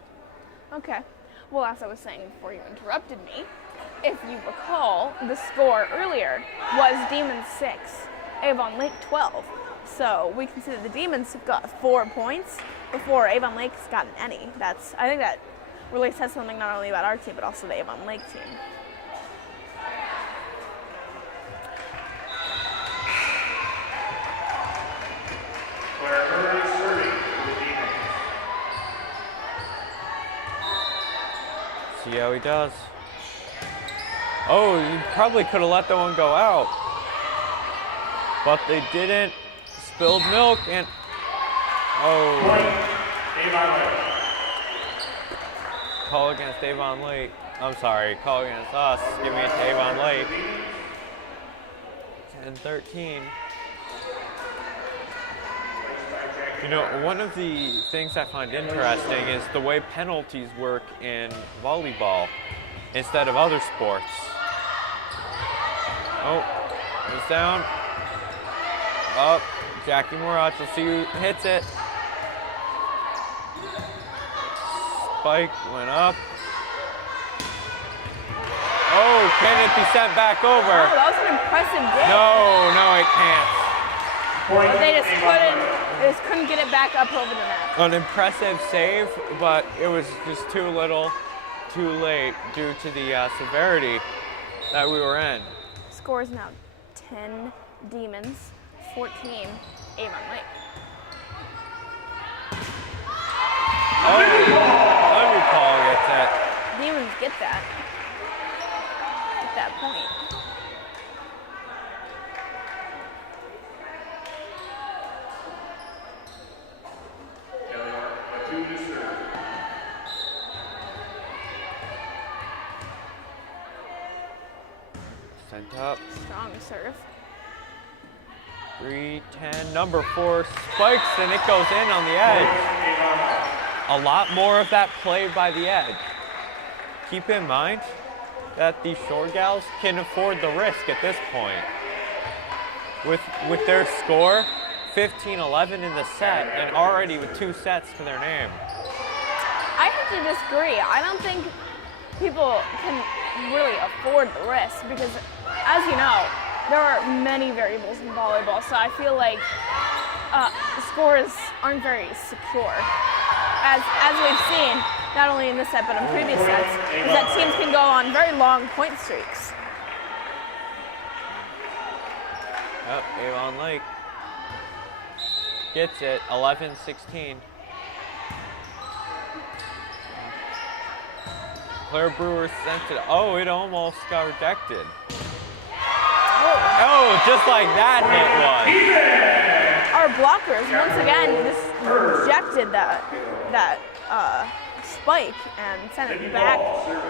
okay. Well, as I was saying before you interrupted me, if you recall, the score earlier was Demons 6, Avon Lake 12. So we can see that the Demons have got 4 points before Avon Lake's gotten any. I think that really says something not only about our team, but also the Avon Lake team. Claire Murray serving for the Demons. See how he does. Oh, you probably could have let that one go out. But they didn't. Spilled milk and... Oh. Point, Avon Lake. Call against Avon Lake. I'm sorry, call against us. Give me it to Avon Lake. 10-13. You know, one of the things I find interesting is the way penalties work in volleyball instead of other sports. Oh, it's down. Up. Jackie Moratz, we'll see who hits it. Spike went up. Oh, can it be sent back over? Oh, that was an impressive game. No, it can't. Point, But they Avon just couldn't get it back up over the net. An impressive save, but it was just too little, too late due to the severity that we were in. Score is now 10 Demons, 14 Avon Lake. Oh, Libby Paul gets it. Demons get that. Get that point. Matu to serve. Sent up. Strong serve. 3-10, number 4 spikes, and it goes in on the edge. A lot more of that play by the edge. Keep in mind that the Shore Gals can afford the risk at this point. With their score, 15-11 in the set, and already with 2 sets to their name. I have to disagree. I don't think people can really afford the risk because, as you know, there are many variables in volleyball, so I feel like the scores aren't very secure. As we've seen, not only in this set but in previous sets, is that teams can go on very long point streaks. Yep, Avon Lake gets it, 11-16. Claire Brewer sent it. Oh, it almost got rejected. Oh, just like that hit was. Our blockers once again just rejected that spike and sent it back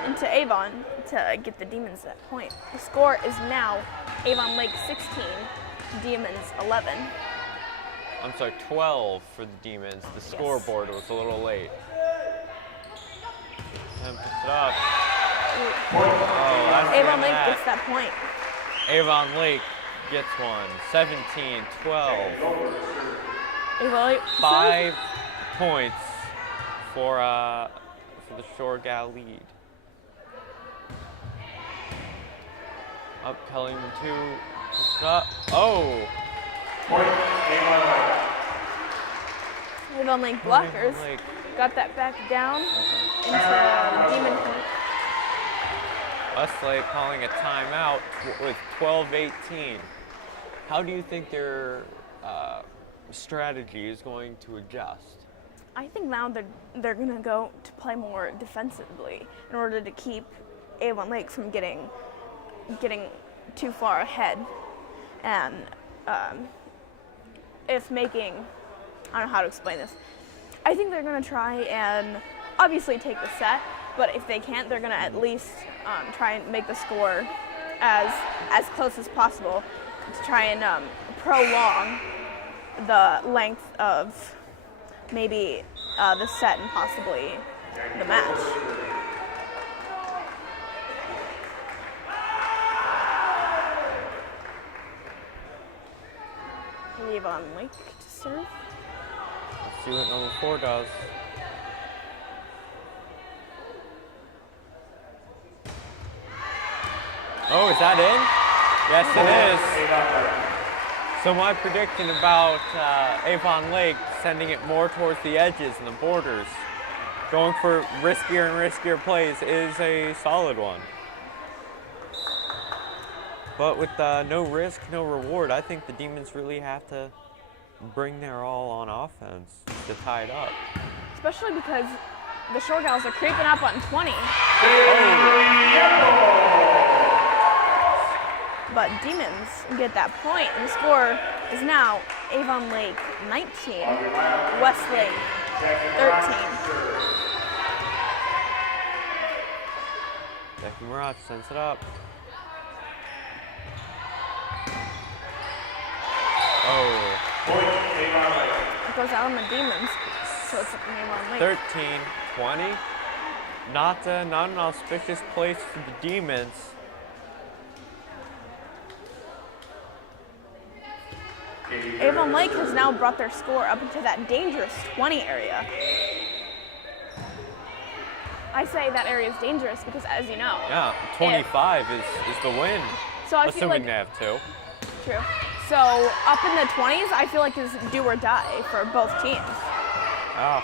into Avon to get the Demons that point. The score is now Avon Lake 16, Demons 11. I'm sorry, 12 for the Demons. The scoreboard was a little late. And puts it up. Oh, that's Avon good Lake net. gets that point. Avon Lake gets one. 17-12. Avon Lake 5 points for the Shore Gal lead. Up Kelly two. Stop. Oh. Point, Avon Lake. Avon Lake blockers Like, got that back down into Demon point. Westlake calling a timeout with 12:18. How do you think their strategy is going to adjust? I think now they're gonna go to play more defensively in order to keep Avon Lake from getting too far ahead, and if making, I don't know how to explain this. I think they're gonna try and obviously take the set, but if they can't, they're gonna at least try and make the score as close as possible to try and prolong the length of maybe the set and possibly the match. Avon Lake to serve. Let's see what number 4 does. Oh, is that in? Yes, it is. So my prediction about Avon Lake sending it more towards the edges and the borders, going for riskier and riskier plays, is a solid one. But with no risk, no reward, I think the Demons really have to bring their all on offense to tie it up. Especially because the Shore Gals are creeping up on 20. But Demons get that point, and the score is now Avon Lake 19, Westlake 13. Becky Murat sends it up. Oh. It goes out on the Demons, so it's Avon Lake. 13-20. Not an auspicious place for the Demons. Avon Lake has now brought their score up into that dangerous 20 area. I say that area is dangerous because, as you know, Yeah, 25 is the win. So I feel assuming like they have 2. true. So up in the 20s, I feel like is do or die for both teams. Oh.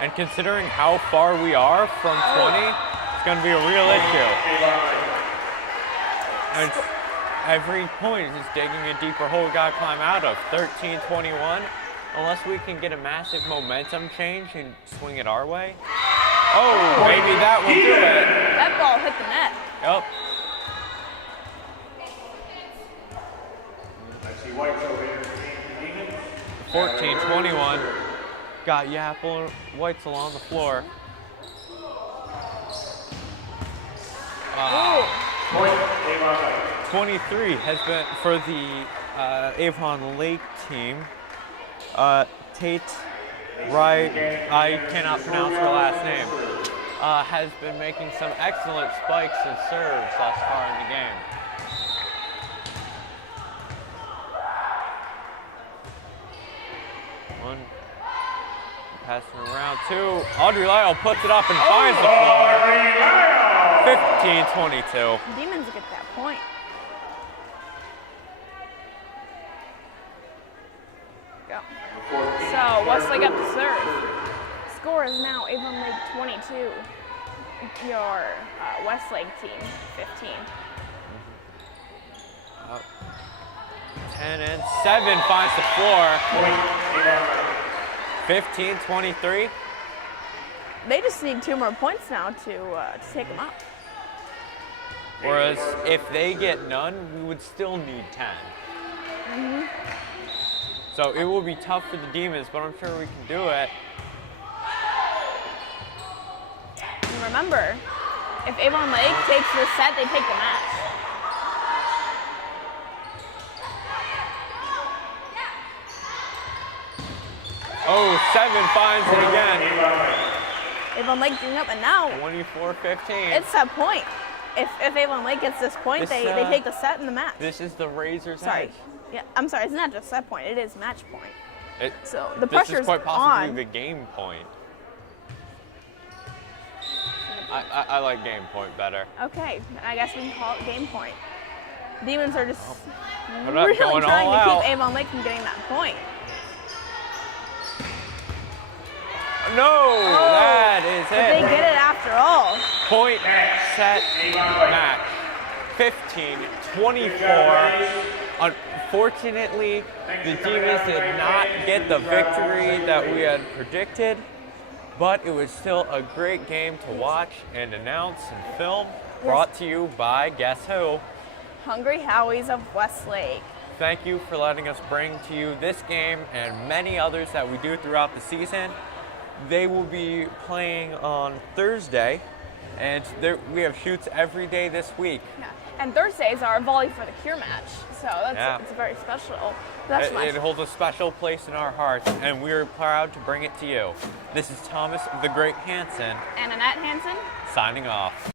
And considering how far we are from 20, it's going to be a real issue. And every point is just digging a deeper hole we got to climb out of. 13-21. Unless we can get a massive momentum change and swing it our way. Oh, maybe that will do it. That ball hit the net. Yep. I see White's over here. Demons. 14-21. Got Yapple and Weitzel on the floor. Point, Avon Lake. 23 has been for the Avon Lake team. Tate Wright, I cannot pronounce her last name, has been making some excellent spikes and serves thus far in the game. One, passing around 2. Audrey Lyle puts it up and finds the floor. 15-22. Demons get that point. Go. So Westlake up to serve. Score is now Avon Lake 22. Your Westlake team 15. 10 and 7 finds the floor. Point, Avon Lake. 15-23. They just need 2 more points now to take them up. Whereas if they get none, we would still need 10. So it will be tough for the Demons, but I'm sure we can do it. And remember, if Avon Lake takes this set, they take the match. Oh, 7 finds it again. Avon Lake getting up, and now 24-15. it's that point. If Avon Lake gets this point, This, they take the set in the match. This is the Razor's Sorry. edge. Yeah, I'm sorry. It's not just set point. It is match point. So the This pressure's is quite possibly on. the game point. I like game point better. Okay, I guess we can call it game point. Demons are just They're not really going trying all to out. keep Avon Lake from getting that point. No, that is But they it. get it after all. Point, set, match. 15-24. Unfortunately, the Demons did not get the victory that we had predicted, but it was still a great game to watch and announce and film. Brought to you by guess who? Hungry Howies of Westlake. Thank you for letting us bring to you this game and many others that we do throughout the season. They will be playing on Thursday, and we have shoots every day this week. Yeah. And Thursdays are Volley for the Cure match, so it's very special. It holds a special place in our hearts, and we are proud to bring it to you. This is Thomas the Great Hansen And Annette Hansen. signing off.